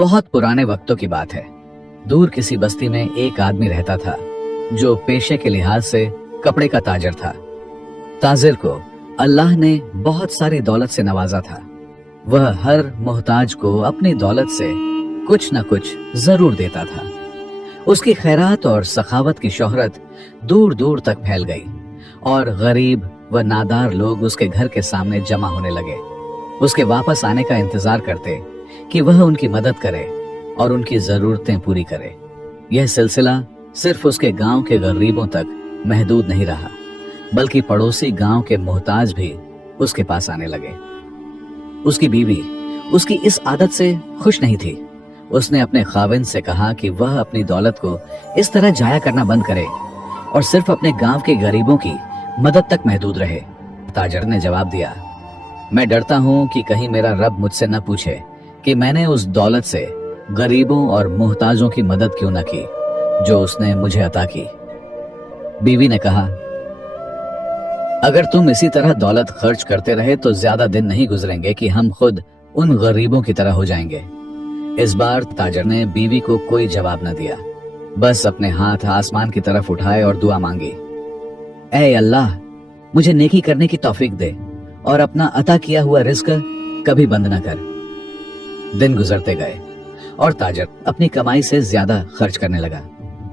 बहुत पुराने वक्तों की बात है। दूर किसी बस्ती में एक आदमी रहता था जो पेशे के लिहाज से कपड़े का ताजर था। ताजिर को अल्लाह ने बहुत सारी दौलत से नवाजा था। वह हर मोहताज को अपनी दौलत से कुछ न कुछ जरूर देता था। उसकी खैरात और सखावत की शोहरत दूर दूर तक फैल गई और गरीब व नादार लोग उसके घर के सामने जमा होने लगे, उसके वापस आने का इंतजार करते कि वह उनकी मदद करे और उनकी जरूरतें पूरी करे। यह सिलसिला सिर्फ उसके गांव के गरीबों तक महदूद नहीं रहा, बल्कि पड़ोसी गांव के मोहताज भी उसके पास आने लगे। उसकी बीवी उसकी इस आदत से खुश नहीं थी। उसने अपने खाविंद से कहा कि वह अपनी दौलत को इस तरह जाया करना बंद करे और सिर्फ अपने गांव के गरीबों की मदद तक महदूद रहे। ताजर ने जवाब दिया, मैं डरता हूं कि कहीं मेरा रब मुझसे न पूछे कि मैंने उस दौलत से गरीबों और मोहताजों की मदद क्यों न की जो उसने मुझे अता की। बीवी ने कहा, अगर तुम इसी तरह दौलत खर्च करते रहे तो ज्यादा दिन नहीं गुजरेंगे कि हम खुद उन गरीबों की तरह हो जाएंगे। इस बार ताजर ने बीवी को कोई जवाब न दिया, बस अपने हाथ आसमान की तरफ उठाए और दुआ मांगी, ऐ अल्लाह, मुझे नेकी करने की तौफीक दे और अपना अता किया हुआ रिस्क कभी बंद न कर। दिन गुजरते गए और ताजर अपनी कमाई से ज्यादा खर्च करने लगा।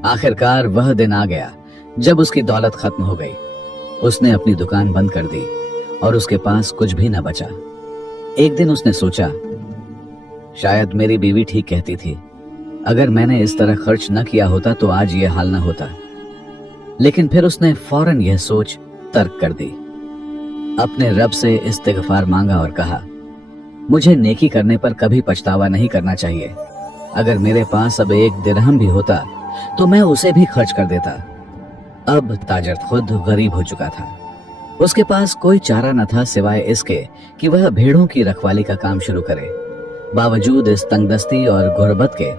आखिरकार वह दिन आ गया जब उसकी दौलत खत्म हो गई। उसने अपनी दुकान बंद कर दी और उसके पास कुछ भी न बचा। एक दिन उसने सोचा, शायद मेरी बीवी ठीक कहती थी, अगर मैंने इस तरह खर्च न किया होता तो आज यह हाल न होता। लेकिन फिर उसने फौरन यह सोच तर्क कर दी। अपने रब से इस्तिगफार मांगा और कहा, मुझे नेकी करने पर कभी पछतावा नहीं करना चाहिए। अगर मेरे पास अब एक दिरहम भी होता तो मैं उसे भी खर्च कर देता। अब ताजर खुद गरीब हो चुका था। उसके पास कोई चारा न था सिवाय इसके कि वह भेड़ों की रखवाली का काम शुरू करे। बावजूद इस तंगदस्ती और गुर्बत के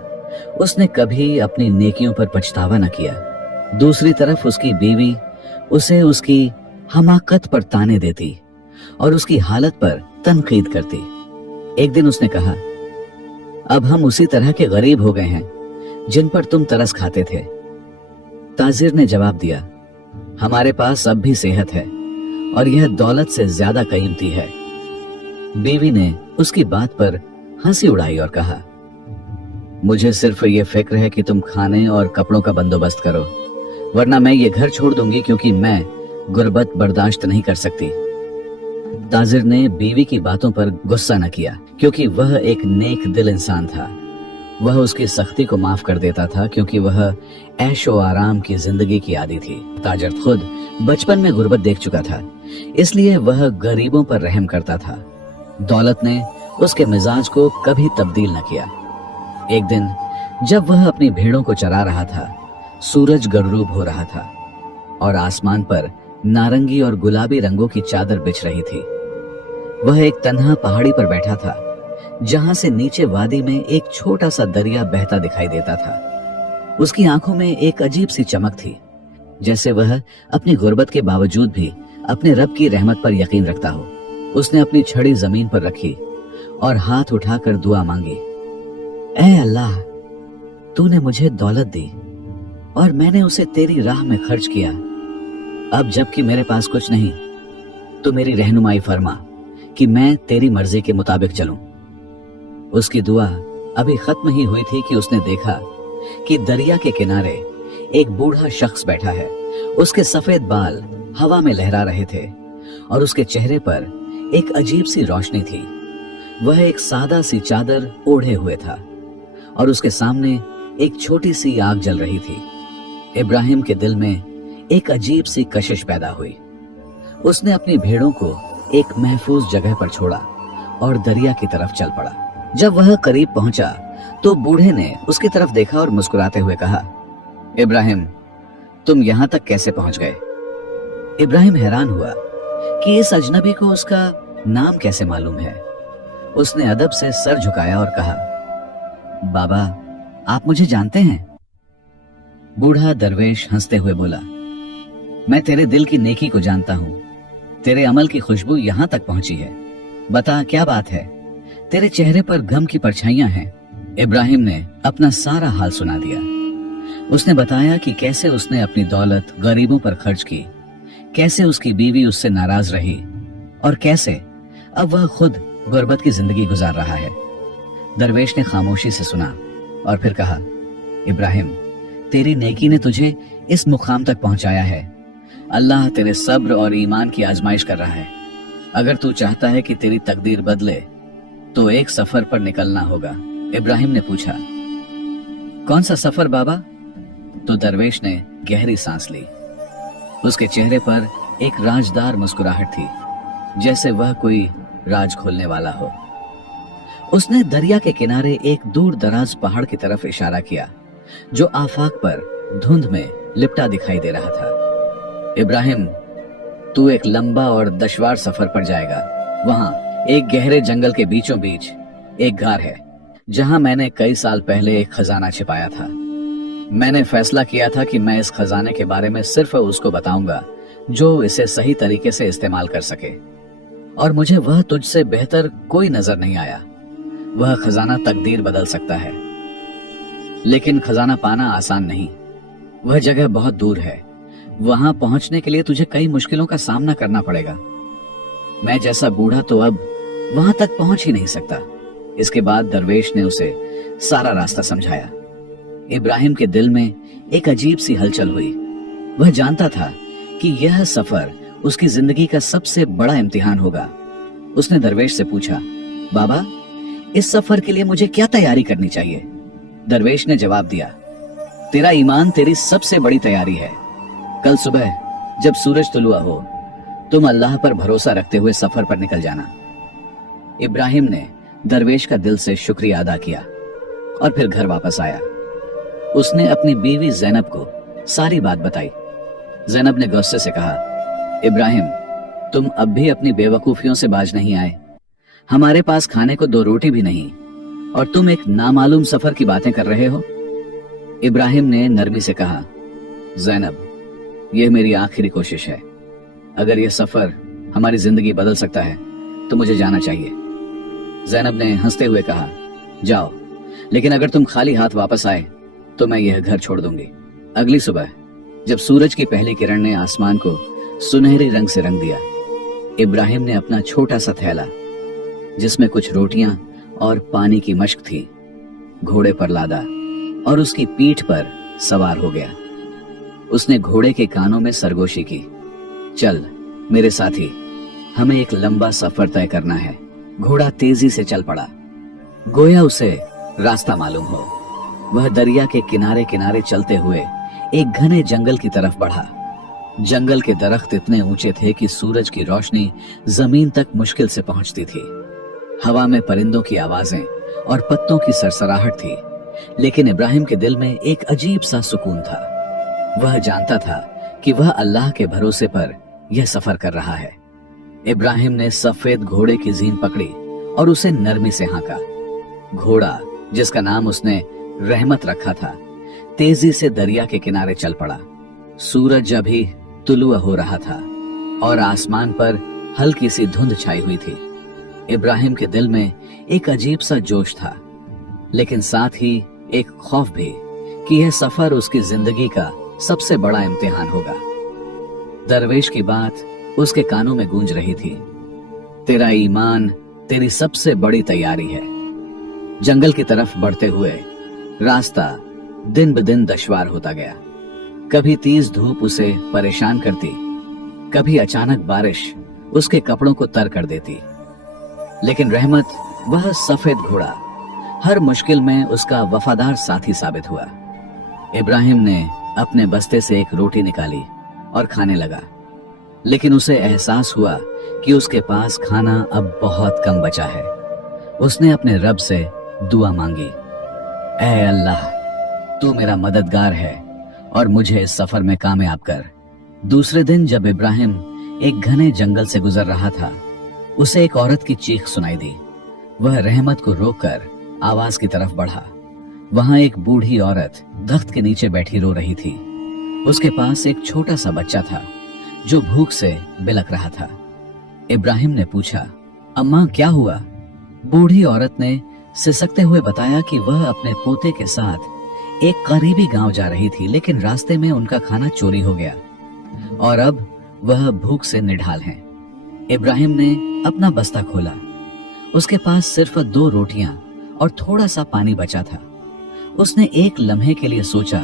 उसने कभी अपनी नेकियों पर पछतावा न किया। दूसरी तरफ उसकी बीवी उसे उसकी हमाकत पर ताने देती और उसकी हालत पर तनकीद करती। एक दिन उसने कहा, अब हम उसी तरह के गरीब हो गए हैं जिन पर तुम तरस खाते थे। ताजिर ने जवाब दिया, हमारे पास अब भी सेहत है और यह दौलत से ज्यादा कीमती है। बीवी ने उसकी बात पर हंसी उड़ाई और कहा, मुझे सिर्फ ये फिक्र है कि तुम खाने और कपड़ों का बंदोबस्त करो, वरना मैं ये घर छोड़ दूंगी क्योंकि मैं गुर्बत बर्दाश्त नहीं कर सकती। ताजिर ने बीवी की बातों पर गुस्सा न किया क्योंकि वह एक नेक दिल इंसान था। वह उसकी सख्ती को माफ कर देता था क्योंकि वह ऐशो आराम की जिंदगी की आदी थी। ताजर खुद बचपन में गुर्बत देख चुका था, इसलिए वह गरीबों पर रहम करता था। दौलत ने उसके मिजाज को कभी तब्दील न किया। एक दिन जब वह अपनी भेड़ों को चरा रहा था, सूरज गरूब हो रहा था और आसमान पर नारंगी और गुलाबी रंगों की चादर बिछ रही थी। वह एक तन्हा पहाड़ी पर बैठा था जहां से नीचे वादी में एक छोटा सा दरिया बहता दिखाई देता था। उसकी आंखों में एक अजीब सी चमक थी, जैसे वह अपनी गुर्बत के बावजूद भी अपने रब की रहमत पर यकीन रखता हो। उसने अपनी छड़ी जमीन पर रखी और हाथ उठाकर दुआ मांगी, ऐ अल्लाह, तूने मुझे दौलत दी और मैंने उसे तेरी राह में खर्च किया। अब जबकि मेरे पास कुछ नहीं, तो मेरी रहनुमाई फरमा कि मैं तेरी मर्जी के मुताबिक चलूं। उसकी दुआ अभी खत्म ही हुई थी कि उसने देखा कि दरिया के किनारे एक बूढ़ा शख्स बैठा है। उसके सफेद बाल हवा में लहरा रहे थे और उसके चेहरे पर एक अजीब सी रोशनी थी। वह एक सादा सी चादर ओढ़े हुए था और उसके सामने एक छोटी सी आग जल रही थी। इब्राहिम के दिल में एक अजीब सी कशिश पैदा हुई। उसने अपनी भेड़ों को एक महफूज जगह पर छोड़ा और दरिया की तरफ चल पड़ा। जब वह करीब पहुंचा तो बूढ़े ने उसकी तरफ देखा और मुस्कुराते हुए कहा, इब्राहिम, तुम यहां तक कैसे पहुंच गए? इब्राहिम हैरान हुआ कि इस अजनबी को उसका नाम कैसे मालूम है। उसने अदब से सर झुकाया और कहा, बाबा, आप मुझे जानते हैं? बूढ़ा दरवेश हंसते हुए बोला, मैं तेरे दिल की नेकी को जानता हूं। तेरे अमल की खुशबू यहां तक पहुंची है। बता, क्या बात है? तेरे चेहरे पर गम की परछाइयां हैं। इब्राहिम ने अपना सारा हाल सुना दिया। उसने बताया कि कैसे उसने अपनी दौलत गरीबों पर खर्च की, कैसे उसकी बीवी उससे नाराज रही और कैसे अब वह खुद गुर्बत की जिंदगी गुजार रहा है। दरवेश ने खामोशी से सुना और फिर कहा, इब्राहिम, तेरी नेकी ने तुझे इस मुकाम तक पहुंचाया है। अल्लाह तेरे सब्र और ईमान की आजमाइश कर रहा है। अगर तू चाहता है कि तेरी तकदीर बदले तो एक सफर पर निकलना होगा। इब्राहिम ने पूछा, कौन सा सफर बाबा? तो दरवेश ने गहरी सांस ली। उसके चेहरे पर एक राजदार मुस्कुराहट थी, जैसे वह कोई राज खोलने वाला हो। उसने दरिया के किनारे एक दूर दराज पहाड़ की तरफ इशारा किया, जो आफाक पर धुंध में लिपटा दिखाई दे रहा था। इब्राहिम, तू एक लंबा और दुश्वार सफर पर जाएगा। वहां एक गहरे जंगल के बीचों बीच एक गार है, जहां मैंने कई साल पहले एक खजाना छिपाया था। मैंने फैसला किया था कि मैं इस खजाने के बारे में सिर्फ उसको बताऊंगा जो इसे सही तरीके से इस्तेमाल कर सके, और मुझे वह तुझसे बेहतर कोई नजर नहीं आया। वह खजाना तकदीर बदल सकता है, लेकिन खजाना पाना आसान नहीं। वह जगह बहुत दूर है। वहां पहुंचने के लिए तुझे कई मुश्किलों का सामना करना पड़ेगा। मैं जैसा बूढ़ा तो अब वहां तक पहुंच ही नहीं सकता। इसके बाद दरवेश ने उसे सारा रास्ता समझाया। इब्राहिम के दिल में एक अजीब सी हलचल हुई। वह जानता था कि यह सफर उसकी जिंदगी का सबसे बड़ा इम्तिहान होगा। उसने दरवेश से पूछा, बाबा, इस सफर के लिए मुझे क्या तैयारी करनी चाहिए? दरवेश ने जवाब दिया, तेरा ईमान तेरी सबसे बड़ी तैयारी है। कल सुबह जब सूरज तुलुआ हो, तुम अल्लाह पर भरोसा रखते हुए सफर पर निकल जाना। इब्राहिम ने दरवेश का दिल से शुक्रिया अदा किया और फिर घर वापस आया। उसने अपनी बीवी ज़ैनब को सारी बात बताई। ज़ैनब ने गुस्से से कहा, इब्राहिम, तुम अब भी अपनी बेवकूफियों से बाज नहीं आए। हमारे पास खाने को 2 रोटी भी नहीं, और तुम एक नामालूम सफर की बातें कर रहे हो। इब्राहिम ने नरमी से कहा, ज़ैनब, यह मेरी आखिरी कोशिश है। अगर यह सफर हमारी जिंदगी बदल सकता है तो मुझे जाना चाहिए। ज़ैनब ने हंसते हुए कहा, जाओ, लेकिन अगर तुम खाली हाथ वापस आए तो मैं यह घर छोड़ दूंगी। अगली सुबह जब सूरज की पहली किरण ने आसमान को सुनहरे रंग से रंग दिया, इब्राहिम ने अपना छोटा सा थैला, जिसमें कुछ रोटियां और पानी की मश्क थी, घोड़े पर लादा और उसकी पीठ पर सवार हो गया। उसने घोड़े के कानों में सरगोशी की, चल मेरे साथी, हमें एक लंबा सफर तय करना है। घोड़ा तेजी से चल पड़ा, गोया उसे रास्ता मालूम हो। वह दरिया के किनारे किनारे चलते हुए एक घने जंगल की तरफ बढ़ा। जंगल के दरख्त इतने ऊंचे थे कि सूरज की रोशनी जमीन तक मुश्किल से पहुंचती थी। हवा में परिंदों की आवाजें और पत्तों की सरसराहट थी, लेकिन इब्राहिम के दिल में एक अजीब सा सुकून था। वह जानता था कि वह अल्लाह के भरोसे पर यह सफर कर रहा है। इब्राहिम ने सफेद घोड़े की जीन पकड़ी और उसे नरमी से हाँका। घोड़ा, जिसका नाम उसने रहमत रखा था, तेजी से दरिया के किनारे चल पड़ा। सूरज अभी तुलुआ हो रहा था और आसमान पर हल्की सी धुंध छाई हुई थी। इब्राहिम के दिल में एक अजीब सा जोश था, लेकिन साथ ही एक खौफ भी कि यह सफर उसकी जिंदगी का सबसे बड़ा इम्तिहान होगा। दरवेश की बात उसके कानों में गूंज रही थी, तेरा ईमान तेरी सबसे बड़ी तैयारी है। जंगल की तरफ बढ़ते हुए रास्ता दिन ब दिन दुश्वार होता गया। कभी तेज धूप उसे परेशान करती, कभी अचानक बारिश उसके कपड़ों को तर कर देती, लेकिन रहमत, वह सफेद घोड़ा, हर मुश्किल में उसका वफादार साथी साबित हुआ। इब्राहिम ने अपने बस्ते से एक रोटी निकाली और खाने लगा, लेकिन उसे एहसास हुआ कि उसके पास खाना अब बहुत कम बचा है। उसने अपने रब से दुआ मांगी, ऐ अल्लाह, तू मेरा मददगार है और मुझे इस सफर में कामयाब कर। दूसरे दिन जब इब्राहिम एक घने जंगल से गुजर रहा था, उसे एक औरत की चीख सुनाई दी। वह रहमत को रोककर आवाज की तरफ बढ़ा। वहां एक बूढ़ी औरत दख्त के नीचे बैठी रो रही थी। उसके पास एक छोटा सा बच्चा था जो भूख से बिलक रहा था। इब्राहिम ने पूछा, अम्मा क्या हुआ? बूढ़ी औरत ने सिसकते हुए बताया कि वह अपने पोते के साथ एक करीबी गांव जा रही थी, लेकिन रास्ते में उनका खाना चोरी हो गया और अब वह भूख से निढाल हैं। इब्राहिम ने अपना बस्ता खोला। उसके पास सिर्फ 2 रोटियां और थोड़ा सा पानी बचा था। उसने एक लम्हे के लिए सोचा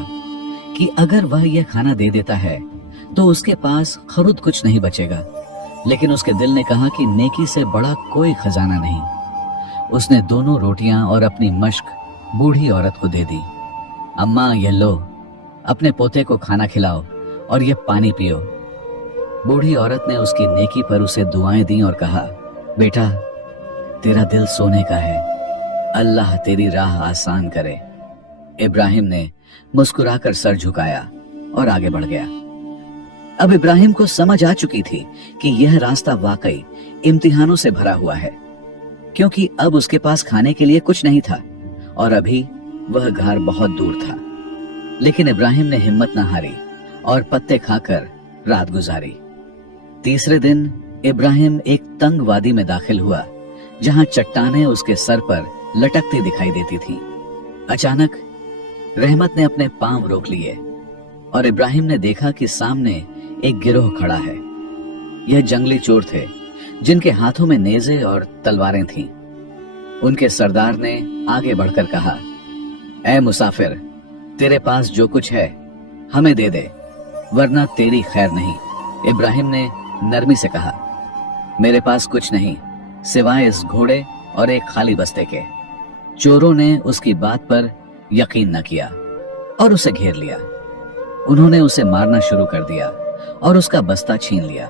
कि अगर वह यह खाना दे देता है तो उसके पास खुद कुछ नहीं बचेगा, लेकिन उसके दिल ने कहा कि नेकी से बड़ा कोई खजाना नहीं। उसने दोनों रोटियां और अपनी मश्क बूढ़ी औरत को दे दी। अम्मा, ये लो, अपने पोते को खाना खिलाओ और ये पानी पियो। बूढ़ी औरत ने उसकी नेकी पर उसे दुआएं दी और कहा, बेटा, तेरा दिल सोने का है, अल्लाह तेरी राह आसान करे। इब्राहिम ने मुस्कुराकर सर झुकाया और आगे बढ़ गया। अब इब्राहिम को समझ आ चुकी थी कि यह रास्ता वाकई इम्तिहानों से भरा हुआ है, क्योंकि अब उसके पास खाने के लिए कुछ नहीं था और अभी वह घर बहुत दूर था। लेकिन इब्राहिम ने हिम्मत न हारी और पत्ते खाकर रात गुजारी। तीसरे दिन इब्राहिम एक तंग वादी में दाखिल हुआ, जहां चट्टानें उसके सर पर लटकती दिखाई देती थीं। अचानक रहमत ने अपने पांव रोक लिए और इब्राहिम ने देखा कि सामने एक गिरोह खड़ा है। यह जंगली चोर थे, जिनके हाथों में नेज़े और तलवारें थीं। उनके सरदार ने आगे बढ़कर कहा, ऐ मुसाफिर, तेरे पास जो कुछ है हमें दे दे, वरना तेरी खैर नहीं। इब्राहिम ने नरमी से कहा, मेरे पास कुछ नहीं सिवाय इस घोड़े और एक खाली बस्ते के। चोरों ने उसकी बात पर यकीन न किया और उसे घेर लिया। उन्होंने उसे मारना शुरू कर दिया और उसका बस्ता छीन लिया।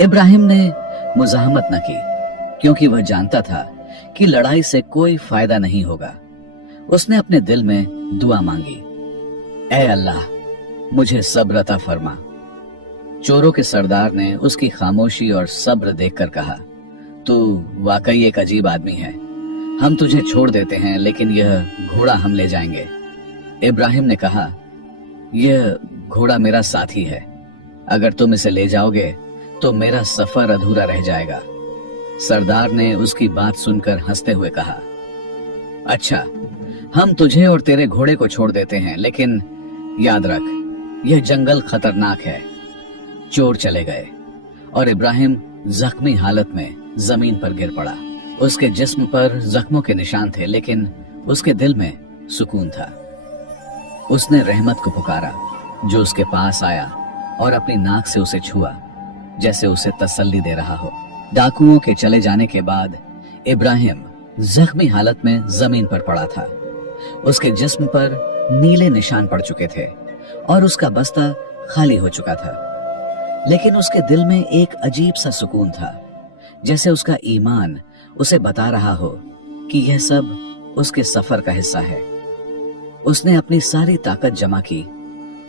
इब्राहिम ने मुजाहमत न की, क्योंकि वह जानता था कि लड़ाई से कोई फायदा नहीं होगा। उसने अपने दिल में दुआ मांगी, ऐ अल्लाह, मुझे सब्र अता फरमा। चोरों के सरदार ने उसकी खामोशी और सब्र देखकर कहा, तू वाकई एक अजीब आदमी है, हम तुझे छोड़ देते हैं, लेकिन यह घोड़ा हम ले जाएंगे। इब्राहिम ने कहा, यह घोड़ा मेरा साथी है, अगर तुम इसे ले जाओगे तो मेरा सफर अधूरा रह जाएगा। सरदार ने उसकी बात सुनकर हंसते हुए कहा, अच्छा, हम तुझे और तेरे घोड़े को छोड़ देते हैं, लेकिन याद रख, यह जंगल खतरनाक है। चोर चले गए और इब्राहिम जख्मी हालत में जमीन पर गिर पड़ा। उसके जिस्म पर जख्मों के निशान थे, लेकिन उसके दिल में सुकून था। उसने रहमत को पुकारा, जो उसके पास आया और अपनी नाक से उसे छुआ, जैसे उसे तसल्ली दे रहा हो। डाकुओं के चले जाने के बाद इब्राहिम जख्मी हालत में जमीन पर पड़ा था। उसके जिस्म पर नीले निशान पड़ चुके थे और उसका बस्ता खाली हो चुका था, लेकिन उसके दिल में एक अजीब सा सुकून था, जैसे उसका ईमान उसे बता रहा हो कि यह सब उसके सफर का हिस्सा है। उसने अपनी सारी ताकत जमा की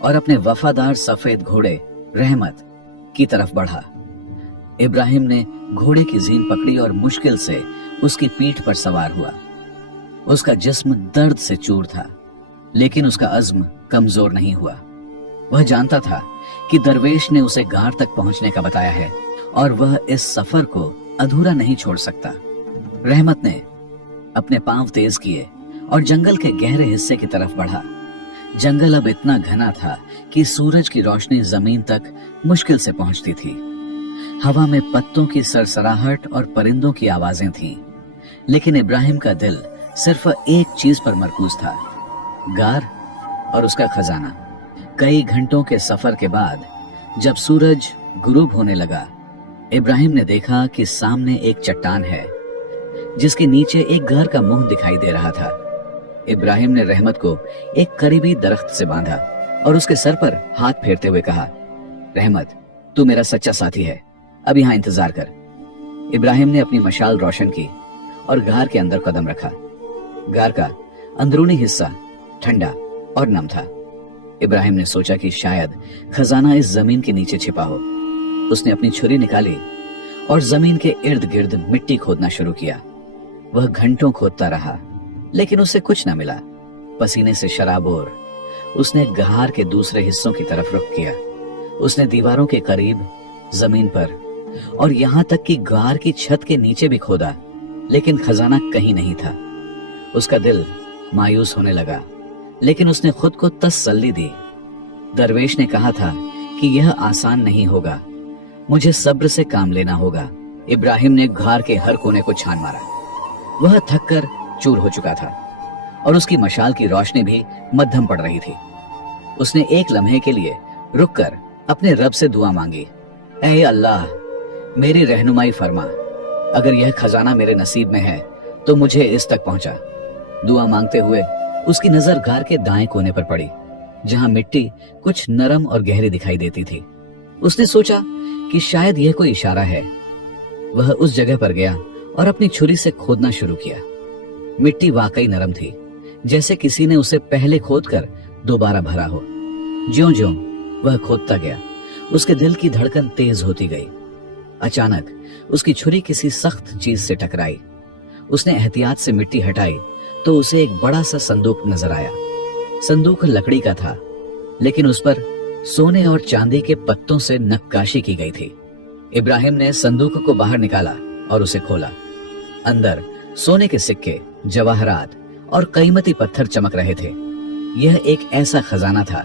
और अपने वफादार सफेद घोड़े रहमत की तरफ बढ़ा। इब्राहिम ने घोड़े की जीन पकड़ी और मुश्किल से उसकी पीठ पर सवार हुआ। उसका जिस्म दर्द से चूर था, लेकिन उसका अज़्म कमजोर नहीं हुआ। वह जानता था कि दरवेश ने उसे गार तक पहुंचने का बताया है और वह इस सफर को अधूरा नहीं छोड़ सकता। रहमत ने अपने पांव तेज किए और जंगल के गहरे हिस्से की तरफ बढ़ा। जंगल अब इतना घना था कि सूरज की रोशनी जमीन तक मुश्किल से पहुंचती थी। हवा में पत्तों की सरसराहट और परिंदों की आवाजें थीं, लेकिन इब्राहिम का दिल सिर्फ एक चीज पर मरकूज था, गार और उसका खजाना। कई घंटों के सफर के बाद जब सूरज गुरूब होने लगा, इब्राहिम ने देखा कि सामने एक चट्टान है, जिसके नीचे एक घर का मुंह दिखाई दे रहा था। इब्राहिम ने रहमत को एक करीबी दरख्त से बांधा और उसके सर पर हाथ फेरते हुए कहा, रहमत, तू मेरा सच्चा साथी है, अब यहाँ इंतजार कर। इब्राहिम ने अपनी मशाल रोशन की और गार के अंदर कदम रखा। गार का अंदरूनी हिस्सा ठंडा और नम था। इब्राहिम ने सोचा कि शायद खजाना इस जमीन के नीचे छिपा हो। उसने अपनी छुरी निकाली और जमीन के इर्द गिर्द मिट्टी खोदना शुरू किया। वह घंटों खोदता रहा, लेकिन उसे कुछ न मिला। पसीने से शराबोर उसने गार के दूसरे हिस्सों की तरफ रुख किया। उसने दीवारों के करीब, जमीन पर और यहां तक कि गार की छत के नीचे भी खोदा, लेकिन खजाना कहीं नहीं था। उसका दिल मायूस होने लगा, लेकिन उसने खुद को तसल्ली दी। दरवेश ने कहा था कि यह आसान नहीं होगा, मुझे सब्र से काम लेना होगा। इब्राहिम ने घार के हर कोने को छान मारा। वह थक कर चूर हो चुका था और उसकी मशाल की रोशनी भी मध्यम पड़ रही थी। उसने एक लम्हे के लिए रुककर अपने रब से दुआ मांगी, ऐ अल्लाह, मेरी रहनुमाई फरमा, अगर यह खजाना मेरे नसीब में है तो मुझे इस तक पहुंचा। दुआ मांगते हुए उसकी नजर घार के दाएं कोने पर पड़ी, जहां मिट्टी कुछ नरम और गहरी दिखाई देती थी। उसने सोचा कि शायद यह कोई इशारा है। वह उस जगह पर गया और अपनी छुरी से खोदना शुरू किया। मिट्टी वाकई नरम थी, जैसे किसी ने उसे पहले खोदकर दोबारा भरा हो। ज्यों-ज्यों वह खोदता गया, उसके दिल की धड़कन तेज होती गई। अचानक उसकी छुरी किसी सख्त चीज से टकराई। उसने एहतियात से मिट्टी हटाई तो उसे एक बड़ा सा संदूक नजर आया। संदूक लकड़ी का था, लेकिन उस पर सोने और चांदी के पत्तों से नक्काशी की गई थी। इब्राहिम ने संदूक को बाहर निकाला और उसे खोला। अंदर सोने के सिक्के, जवाहरात और कीमती पत्थर चमक रहे थे। यह एक ऐसा खजाना था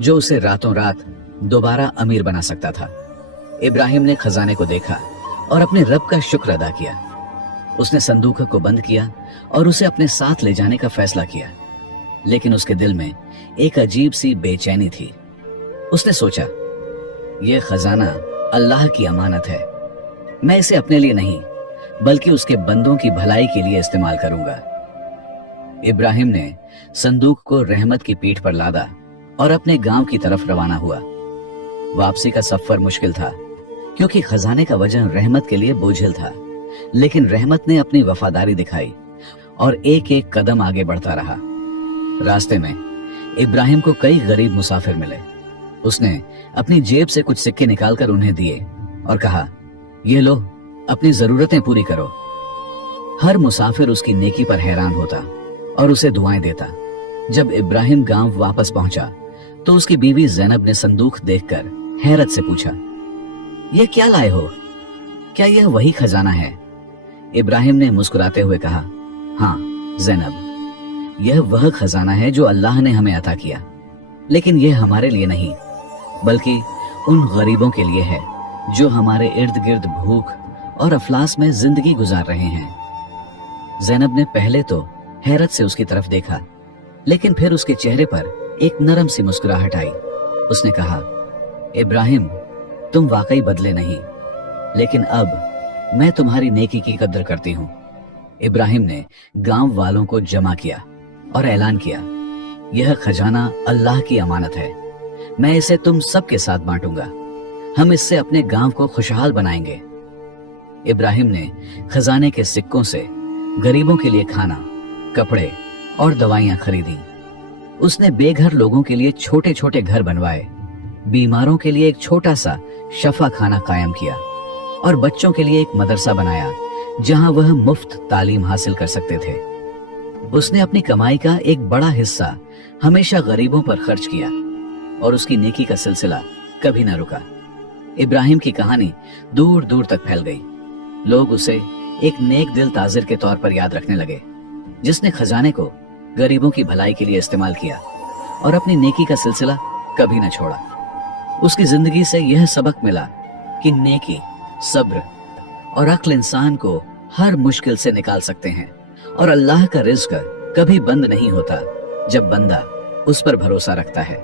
जो उसे रातों रात दोबारा अमीर बना सकता था। इब्राहिम ने खजाने को देखा और अपने रब का शुक्र अदा किया। उसने संदूक को बंद किया और उसे अपने साथ ले जाने का फैसला किया, लेकिन उसके दिल में एक अजीब सी बेचैनी थी। उसने सोचा, यह खजाना अल्लाह की अमानत है, मैं इसे अपने लिए नहीं बल्कि उसके बंदों की भलाई के लिए इस्तेमाल करूंगा। इब्राहिम ने संदूक को रहमत की पीठ पर लादा और अपने गांव की तरफ रवाना हुआ। वापसी का सफर मुश्किल था, क्योंकि खजाने का वजन रहमत के लिए बोझिल था, लेकिन रहमत ने अपनी वफादारी दिखाई और एक एक कदम आगे बढ़ता रहा। रास्ते में इब्राहिम को कई गरीब मुसाफिर मिले। उसने अपनी जेब से कुछ सिक्के निकालकर उन्हें दिए और कहा, ये लो, अपनी जरूरतें पूरी करो। हर मुसाफिर उसकी नेकी पर हैरान होता और उसे दुआएं देता। जब इब्राहिम गांव वापस पहुंचा तो उसकी बीवी ज़ैनब ने संदूक देखकर हैरत से पूछा, यह क्या लाए हो? क्या यह वही खजाना है? इब्राहिम ने मुस्कुराते हुए कहा, हाँ ज़ैनब, यह वह खजाना है जो अल्लाह ने हमें अता किया, लेकिन यह हमारे लिए नहीं बल्कि उन गरीबों के लिए है जो हमारे इर्द गिर्द भूख और अफलास में जिंदगी गुजार रहे हैं। ज़ैनब ने पहले तो हैरत से उसकी तरफ देखा, लेकिन फिर उसके चेहरे पर एक नरम सी मुस्कुराहट आई। उसने कहा, इब्राहिम, तुम वाकई बदले नहीं, लेकिन अब मैं तुम्हारी नेकी की कदर करती हूं। इब्राहिम ने गांव वालों को जमा किया और ऐलान किया, यह खजाना अल्लाह की अमानत है, मैं इसे तुम सबके साथ बांटूंगा, हम इससे अपने गांव को खुशहाल बनाएंगे। इब्राहिम ने खजाने के सिक्कों से गरीबों के लिए खाना, कपड़े और दवाइयां खरीदी। उसने बेघर लोगों के लिए छोटे छोटे घर बनवाए, बीमारों के लिए एक छोटा सा शफा खाना कायम किया और बच्चों के लिए एक मदरसा बनाया जहां वह मुफ्त तालीम हासिल कर सकते थे। उसने अपनी कमाई का एक बड़ा हिस्सा हमेशा गरीबों पर खर्च किया और उसकी नेकी का सिलसिला कभी न रुका। इब्राहिम की कहानी दूर दूर तक फैल गई। लोग उसे एक नेक दिल ताजिर के तौर पर याद रखने लगे, जिसने खजाने को गरीबों की भलाई के लिए इस्तेमाल किया और अपनी नेकी का सिलसिला कभी न छोड़ा। उसकी जिंदगी से यह सबक मिला कि नेकी, सब्र और अक्ल इंसान को हर मुश्किल से निकाल सकते हैं और अल्लाह का रिज़्क कभी बंद नहीं होता जब बंदा उस पर भरोसा रखता है।